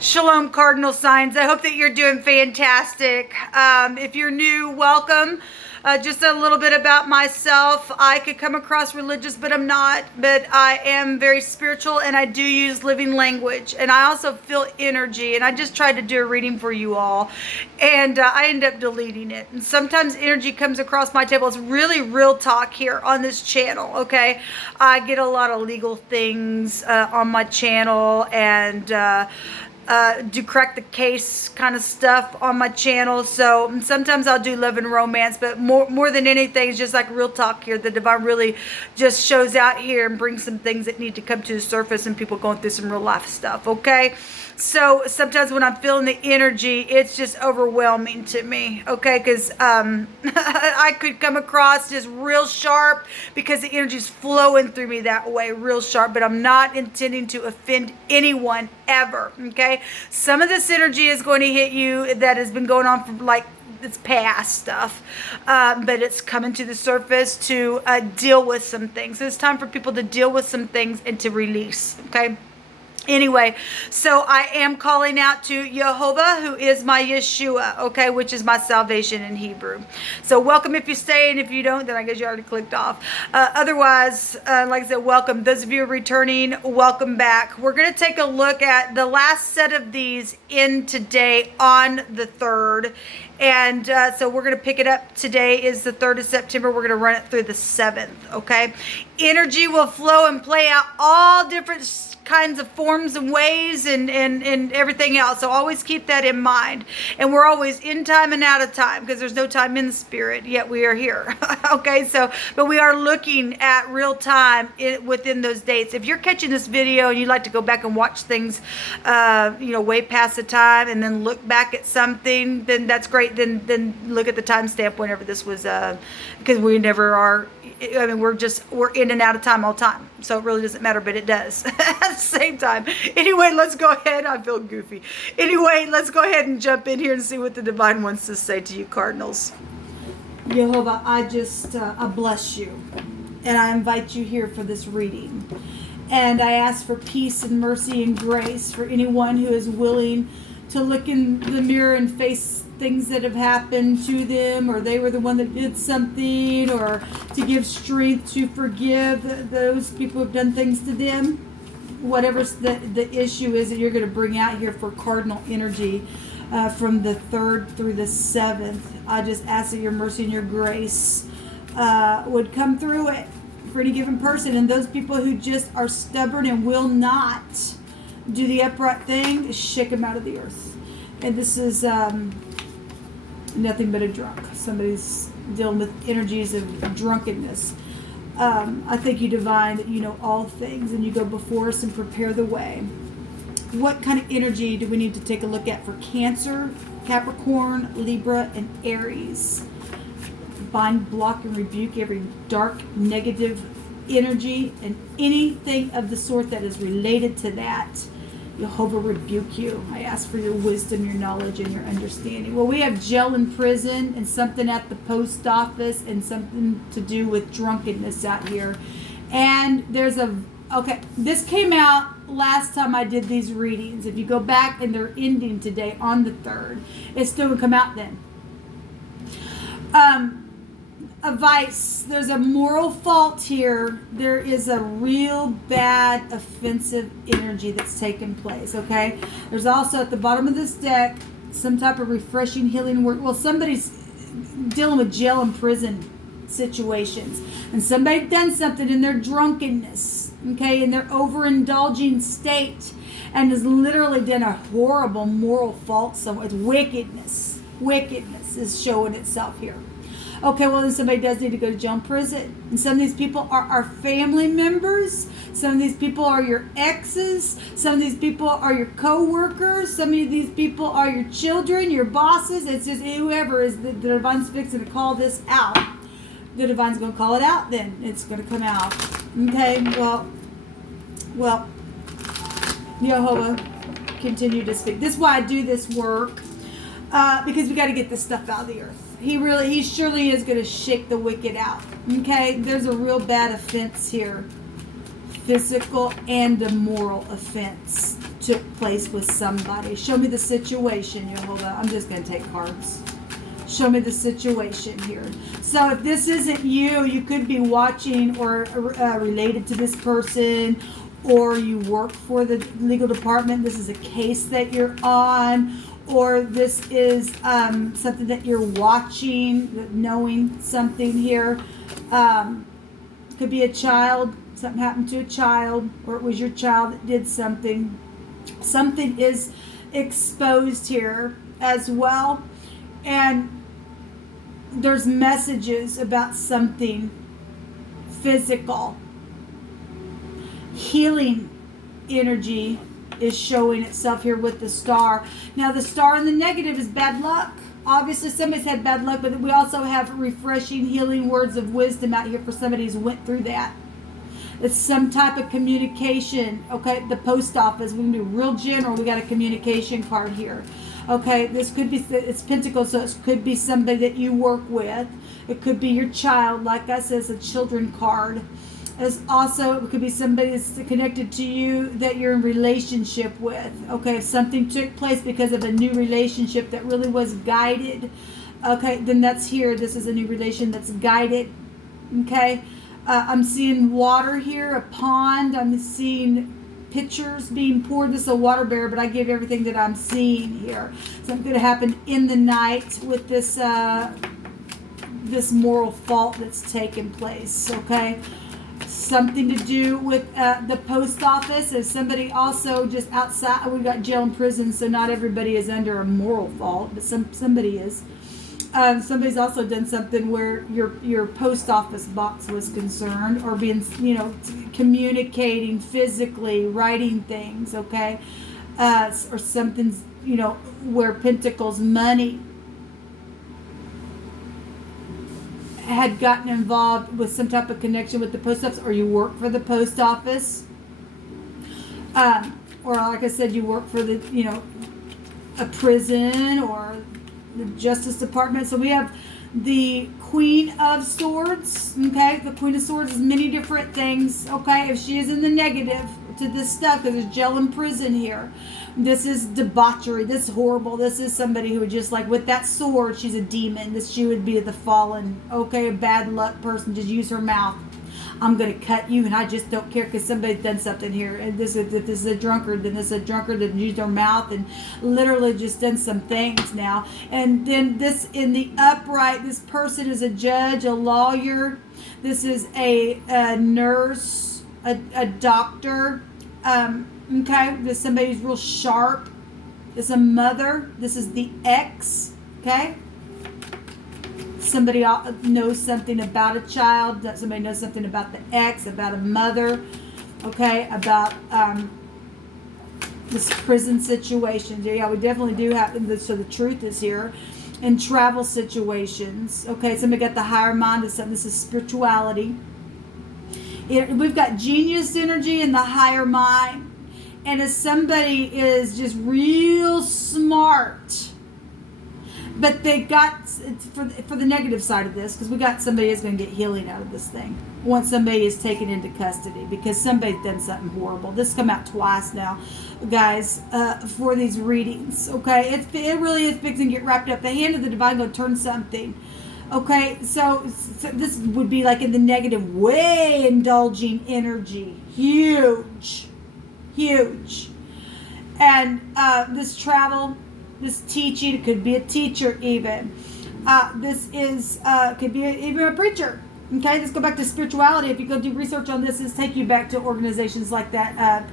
Shalom, cardinal signs. I hope that you're doing fantastic. If you're new, welcome. Just a little bit about myself. I could come across religious, but I'm not. But I am very spiritual, and I do use living language. And I also feel energy. And I just tried to do a reading for you all, and I end up deleting it. And sometimes energy comes across my table. It's really real talk here on this channel. Okay, I get a lot of legal things on my channel, and do crack the case kind of stuff on my channel. So sometimes I'll do love and romance, but more than anything, it's just like real talk here. The divine really just shows out here and brings some things that need to come to the surface, and people going through some real life stuff. Okay, so sometimes when I'm feeling the energy, it's just overwhelming to me. Okay, because I could come across just real sharp because the energy's flowing through me that way, real sharp. But I'm not intending to offend anyone ever. Okay, some of this energy is going to hit you that has been going on for like it's past stuff, but it's coming to the surface to deal with some things. So it's time for people to deal with some things and to release. Okay. Anyway, so I am calling out to Jehovah, who is my Yeshua, okay, which is my salvation in Hebrew. So welcome if you stay, and if you don't, then I guess you already clicked off. Otherwise, like I said, welcome. Those of you returning, welcome back. We're going to take a look at the last set of these in today on the 3rd. And so we're going to pick it up. Today is the 3rd of September. We're going to run it through the 7th, okay? Energy will flow and play out all different kinds of forms and ways and everything else. So always keep that in mind. And we're always in time and out of time because there's no time in the spirit, yet we are here. Okay, so, but we are looking at real time within those dates. If you're catching this video and you'd like to go back and watch things, way past the time and then look back at something, then that's great. Then look at the timestamp whenever this was, because we never are. I mean, we're in and out of time all the time. So it really doesn't matter, but it does at the same time. Anyway, let's go ahead. I feel goofy. Anyway, let's go ahead and jump in here and see what the divine wants to say to you, Cardinals. Jehovah, I bless you. And I invite you here for this reading. And I ask for peace and mercy and grace for anyone who is willing to look in the mirror and face things that have happened to them, or they were the one that did something, or to give strength to forgive those people who have done things to them. Whatever the issue is that you're going to bring out here for cardinal energy from the 3rd through the 7th, I just ask that your mercy and your grace would come through it for any given person. And those people who just are stubborn and will not do the upright thing, shake them out of the earth. And this is nothing but a drunk. Somebody's dealing with energies of drunkenness. I thank you, divine, that you know all things and you go before us and prepare the way. What kind of energy do we need to take a look at for Cancer, Capricorn, Libra, and Aries? Bind, block, and rebuke every dark, negative energy and anything of the sort that is related to that. Jehovah rebuke you. I ask for your wisdom, your knowledge, and your understanding. Well, we have jail in prison and something at the post office and something to do with drunkenness out here. And there's this came out last time I did these readings. If you go back, and they're ending today on the 3rd. It's still going to come out then. A vice. There's a moral fault here. There is a real bad offensive energy that's taking place, okay? There's also at the bottom of this deck some type of refreshing healing work. Well, somebody's dealing with jail and prison situations, and somebody done something in their drunkenness, okay, in their overindulging state, and has literally done a horrible moral fault. So it's wickedness is showing itself here. Okay, well, then somebody does need to go to jail and prison. And some of these people are our family members. Some of these people are your exes. Some of these people are your co-workers. Some of these people are your children, your bosses. It's just whoever is the divine's fixing to call this out. The divine's going to call it out then. It's going to come out. Okay, well, Jehovah, continue to speak. This is why I do this work, because we got to get this stuff out of the earth. He surely is going to shake the wicked out. Okay, there's a real bad offense here. Physical and a moral offense took place with somebody. Show me the situation. Hold on. I'm just going to take cards. Show me the situation here. So if this isn't you, you could be watching or related to this person, or you work for the legal department. This is a case that you're on, or this is something that you're watching, knowing something here. Could be a child. Something happened to a child, or it was your child that did something. Something is exposed here as well. And there's messages about something physical. Healing energy is showing itself here with the star. Now the star in the negative is bad luck. Obviously somebody's had bad luck, but we also have refreshing, healing words of wisdom out here for somebody who's went through that. It's some type of communication. Okay, the post office. We can be real general. We got a communication card here. Okay, this could be, it's Pentacles, so it could be somebody that you work with. It could be your child. Like I said, it's a children card. It's also, it could be somebody that's connected to you that you're in relationship with. Okay, if something took place because of a new relationship that really was guided, okay, then that's here. This is a new relation that's guided. Okay, I'm seeing water here, a pond. I'm seeing pictures being poured. This is a water bearer, but I give everything that I'm seeing here. Something could happen in the night with this this moral fault that's taken place. Okay, something to do with the post office. Is somebody also just outside? We've got jail and prison, so not everybody is under a moral fault, but somebody is. Somebody's also done something where your post office box was concerned, or being, communicating physically, writing things, okay, or something's, where Pentacles money had gotten involved with some type of connection with the post office, or you work for the post office, or like I said, you work for the, a prison or the Justice Department. So we have the Queen of Swords. Okay, the Queen of Swords is many different things. Okay, if she is in the negative to this stuff, because there's jail and prison here. This is debauchery. This is horrible. This is somebody who would just, like, with that sword, she's a demon. She would be the fallen, okay, a bad luck person. Just use her mouth. I'm going to cut you, and I just don't care because somebody's done something here. And this is a drunkard, then this is a drunkard that used their mouth and literally just done some things now. And then this in the upright, this person is a judge, a lawyer. This is a nurse, a doctor. Okay, this is somebody who's real sharp. This is a mother. This is the ex. Okay. Somebody knows something about a child. Somebody knows something about the ex, about a mother, okay, about this prison situation. Yeah, we definitely do have this. So the truth is here. In travel situations, okay, somebody got the higher mind of something. This is spirituality. We've got genius energy in the higher mind. And if somebody is just real smart, but they got, for the negative side of this, because we got somebody who's going to get healing out of this thing once somebody is taken into custody because somebody's done something horrible. This has come out twice now, guys, for these readings, okay? It really is fixing to get wrapped up. The hand of the divine going to turn something, okay? So this would be like in the negative, way indulging energy. Huge. And this travel, this teaching, it could be a teacher even. This is could be even a preacher. Okay, let's go back to spirituality. If you go do research on this, it's take you back to organizations like that,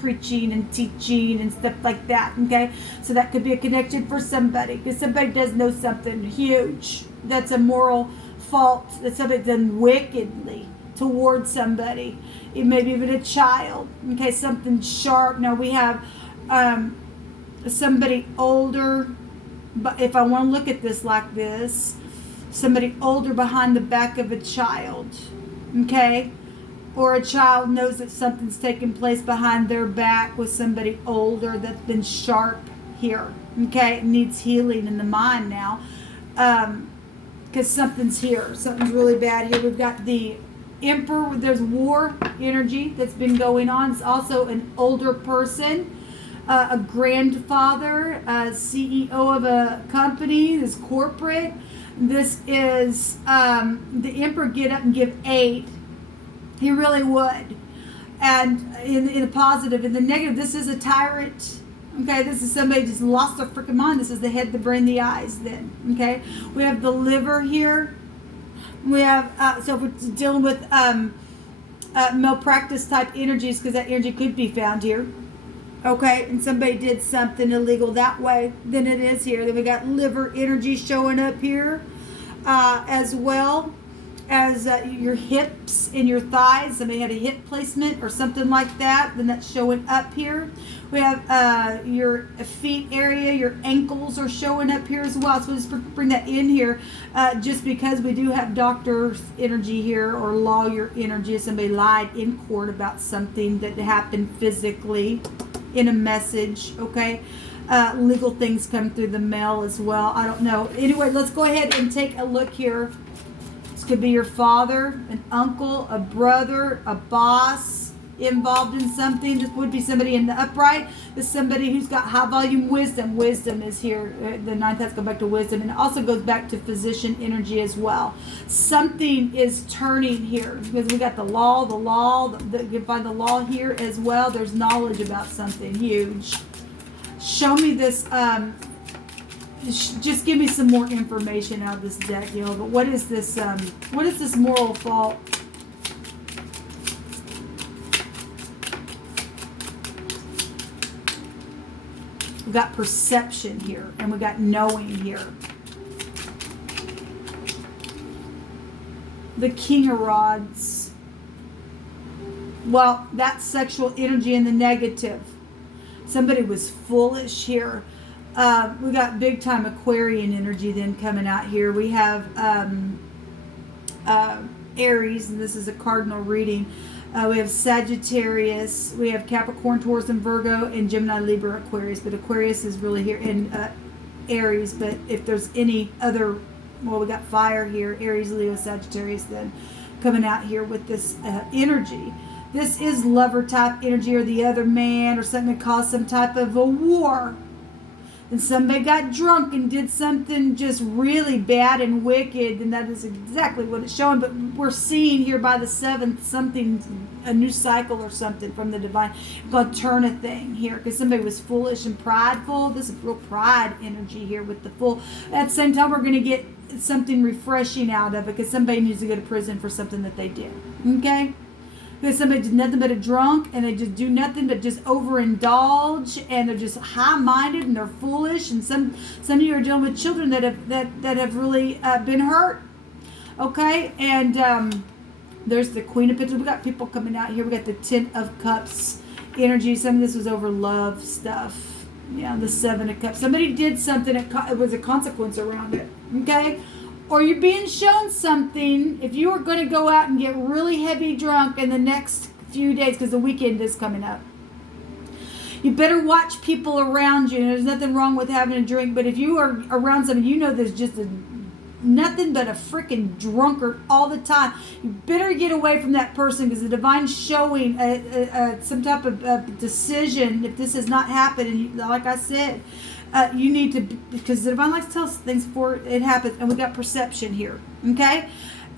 preaching and teaching and stuff like that. Okay, so that could be a connection for somebody because somebody does know something huge. That's a moral fault that somebody's done wickedly towards somebody. It may be even a child. Okay, something sharp. Now we have somebody older, but if I want to look at this like this, somebody older behind the back of a child, okay, or a child knows that something's taking place behind their back with somebody older that's been sharp here, okay, it needs healing in the mind now, because something's here, something's really bad here. We've got the Emperor. There's war energy that's been going on. It's also an older person. a grandfather, a CEO of a company, this corporate. This is the emperor. Get up and give aid. He really would. And in the positive, in the negative, this is a tyrant. Okay, this is somebody just lost their freaking mind. This is the head, the brain, the eyes. Then, okay, we have the liver here. We have so if we're dealing with malpractice type energies, because that energy could be found here. Okay, and somebody did something illegal that way, then it is here. Then we got liver energy showing up here, as well as your hips and your thighs. Somebody had a hip placement or something like that, then that's showing up here. We have your feet area, your ankles are showing up here as well. So we'll just bring that in here, just because we do have doctor's energy here, or lawyer energy. Somebody lied in court about something that happened physically in a message, okay? Legal things come through the mail as well. I don't know. Anyway, let's go ahead and take a look here. This could be your father, an uncle, a brother, a boss involved in something. This would be somebody in the upright. This is somebody who's got high volume wisdom. Wisdom is here. The ninth has to go back to wisdom, and it also goes back to physician energy as well. Something is turning here, because we got the law, you can find the law here as well. There's knowledge about something huge. Show me this, just give me some more information out of this deck, you know. But what is this moral fault? We got perception here, and we got knowing here. The King of Rods. Well, that's sexual energy in the negative. Somebody was foolish here. We got big time Aquarian energy then coming out here. We have Aries, and this is a cardinal reading. We have Sagittarius, we have Capricorn, Taurus, and Virgo, and Gemini, Libra, Aquarius. But Aquarius is really here in Aries. But if there's any other, well, we got fire here, Aries, Leo, Sagittarius, then coming out here with this energy. This is lover type energy, or the other man, or something that caused some type of a war. And somebody got drunk and did something just really bad and wicked, and that is exactly what it's showing. But we're seeing here by the 7th something, a new cycle or something from the divine, called turn a thing here, because somebody was foolish and prideful. This is real pride energy here with the full. At the same time, we're going to get something refreshing out of it, because somebody needs to go to prison for something that they did. Okay? Because somebody did nothing but a drunk, and they just do nothing but just overindulge, and they're just high-minded, and they're foolish. And some of you are dealing with children that have really been hurt. Okay, and there's the Queen of Pentacles. We got people coming out here. We got the Ten of Cups energy. Some of this was over love stuff. Yeah, the Seven of Cups. Somebody did something. It was a consequence around it. Okay. Or you're being shown something. If you are going to go out and get really heavy drunk in the next few days, because the weekend is coming up, you better watch people around you. There's nothing wrong with having a drink, but if you are around somebody, you know there's just nothing but a freaking drunkard all the time, you better get away from that person, because the divine's showing some type of decision. If this has not happened, and like I said, you need to, because the divine likes to tell us things before it happens. And we got perception here, okay?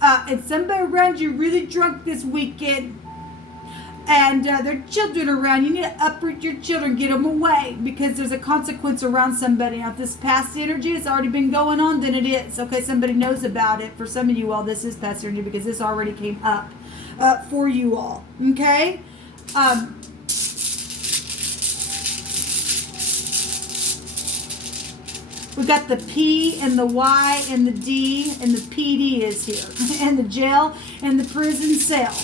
And somebody around you really drunk this weekend, and there are children around. You need to uproot your children, get them away, because there's a consequence around somebody. Now, if this past energy has already been going on, then it is. Okay, somebody knows about it. For some of you all, this is past energy, because this already came up for you all, okay? We got the P and the Y and the D, and the PD is here, and the jail and the prison cell.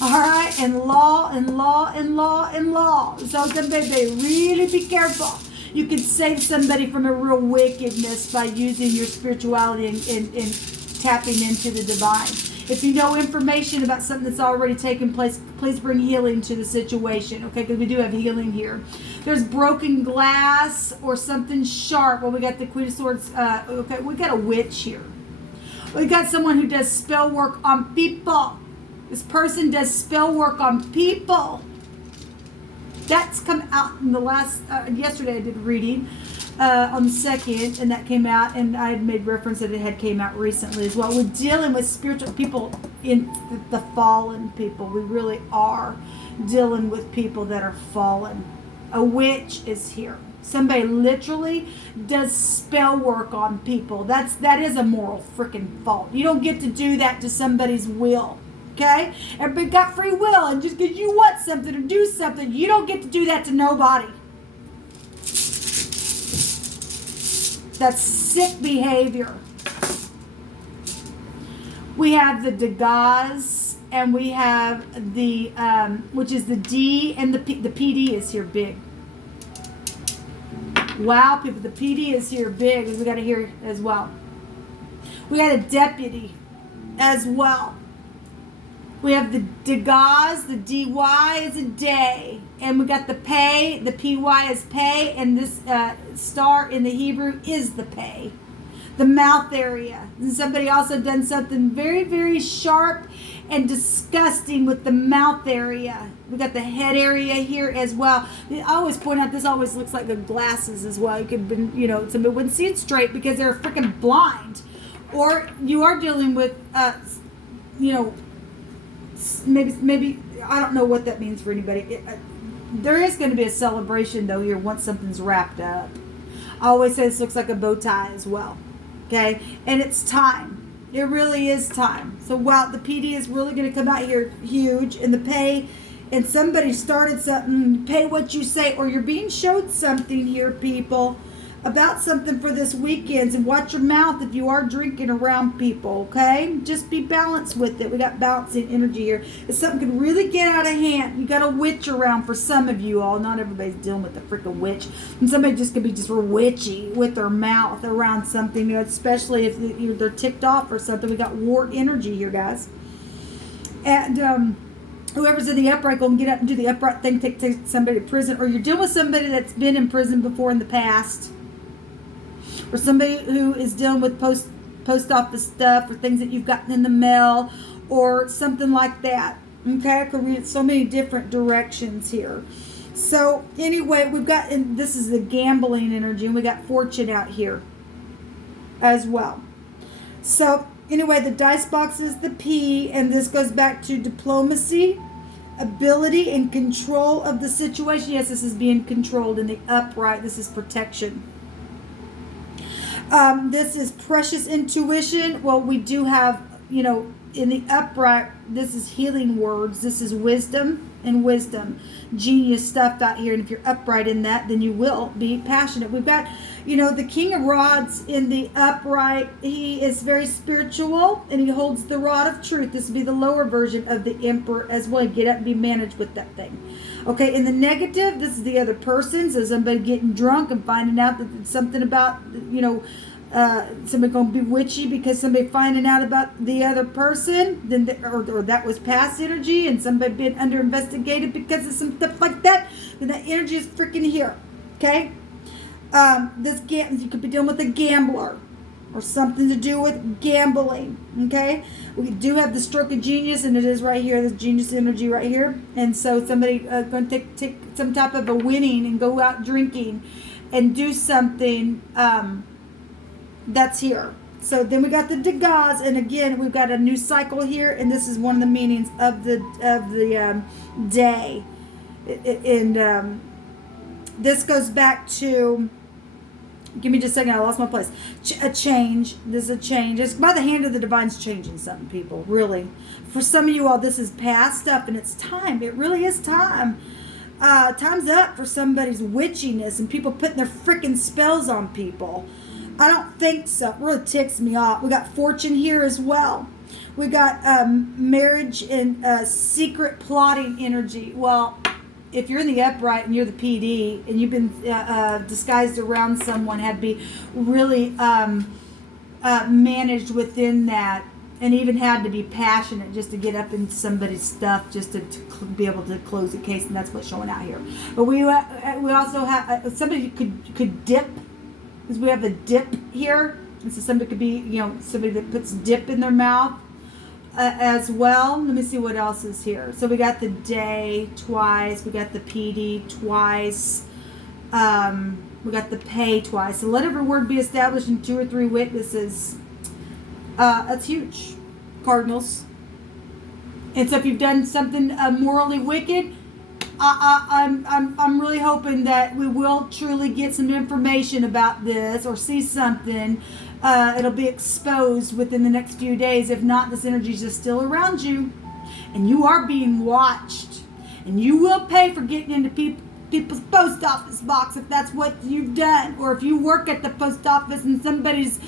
All right, and law and law and law and law. So somebody, really be careful. You can save somebody from a real wickedness by using your spirituality and tapping into the divine. If you know information about something that's already taken place, please bring healing to the situation, okay? Because we do have healing here. There's broken glass or something sharp. Well, we got the Queen of Swords. Okay, we got a witch here. We got someone who does spell work on people. This person does spell work on people. That's come out in the last, yesterday I did a reading on the 2nd, and that came out, and I had made reference that it had came out recently as well. We're dealing with spiritual people, in the fallen people. We really are dealing with people that are fallen. A witch is here. Somebody literally does spell work on people. That is a moral freaking fault. You don't get to do that to somebody's will. Okay? Everybody got free will, and just because you want something or do something, you don't get to do that to nobody. That's sick behavior. We have the Degas, and we have the, which is the D, and the PD is here big. Wow, people, the PD is here big, as we got to hear as well. We got a deputy as well. We have the Degas, the DY is a day, and we got the pay, the PY is pay, and this star in the Hebrew is the pay. The mouth area. And somebody also done something very, very sharp and disgusting with the mouth area. We got the head area here as well. I always point out this always looks like the glasses as well. You could, somebody wouldn't see it straight because they're freaking blind. Or you are dealing with, maybe I don't know what that means for anybody. There is going to be a celebration though here once something's wrapped up. I always say this looks like a bow tie as well. Okay, and it's time. It really is time. So wow, the PD is really going to come out here huge, and the pay, and somebody started something, pay what you say, or you're being showed something here, people, about something for this weekend. And watch your mouth if you are drinking around people, okay? Just be balanced with it. We got balancing energy here. If something could really get out of hand, you got a witch around for some of you all. Not everybody's dealing with the freaking witch. And somebody just could be just witchy with their mouth around something, especially if they're ticked off or something. We got war energy here, guys. And whoever's in the upright, go and get up and do the upright thing, take somebody to prison. Or you're dealing with somebody that's been in prison before in the past. Or somebody who is dealing with post office stuff, or things that you've gotten in the mail, or something like that. Okay, I could read so many different directions here. So anyway, we've got, and this is the gambling energy, and we got fortune out here as well. So anyway, the dice box is the P, and this goes back to diplomacy, ability, and control of the situation. Yes, this is being controlled in the upright. This is protection. This is precious intuition. Well, we do have, in the upright, this is healing words. This is wisdom and wisdom. Genius stuff out here. And if you're upright in that, then you will be passionate. We've got, the King of Rods in the upright. He is very spiritual, and he holds the rod of truth. This would be the lower version of the Emperor as well. Get up and be managed with that thing. Okay, in the negative, this is the other person. So somebody getting drunk and finding out that it's something about, somebody going to be witchy because somebody finding out about the other person, then or that was past energy, and somebody being under investigated because of some stuff like that. Then that energy is freaking here. Okay, you could be dealing with a gambler or something to do with gambling. Okay, we do have the stroke of genius, and it is right here, this genius energy right here. And so somebody going to take some type of a winning and go out drinking and do something that's here. So then we got the Degas, and again we've got a new cycle here, and this is one of the meanings of the day. And this goes back to, give me just a second, I lost my place. A change. This is a change. It's by the hand of the divine's changing something, people. Really. For some of you all, this is past stuff, and it's time. It really is time. Time's up for somebody's witchiness and people putting their freaking spells on people. I don't think so. It really ticks me off. We got fortune here as well. We got marriage and secret plotting energy. Well, if you're in the upright and you're the PD and you've been disguised around someone, had to be really managed within that, and even had to be passionate just to get up into somebody's stuff, just to be able to close the case, and that's what's showing out here. But we also have somebody could dip, because we have the dip here. And so somebody could be, somebody that puts dip in their mouth. as well. Let me see what else is here. So we got the day twice. We got the PD twice. We got the pay twice. So let every word be established in 2 or 3 witnesses. That's huge, Cardinals. And so if you've done something morally wicked, I'm really hoping that we will truly get some information about this or see something. It'll be exposed within the next few days. If not, this energy is just still around you, and you are being watched, and you will pay for getting into people's post office box if that's what you've done, or if you work at the post office and somebody's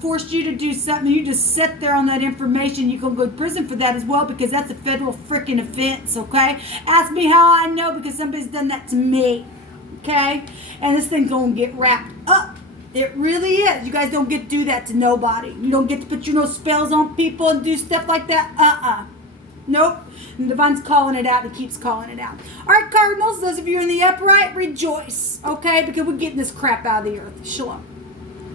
forced you to do something, you just sit there on that information. You can go to prison for that as well, because that's a federal freaking offense. Okay, ask me how I know, because somebody's done that to me. Okay, and this thing's gonna get wrapped up. It really is. You guys don't get to do that to nobody. You don't get to put your spells on people and do stuff like that. Nope. And Divine's calling it out. He keeps calling it out. All right, Cardinals, those of you in the upright, rejoice. Okay? Because we're getting this crap out of the earth. Shalom.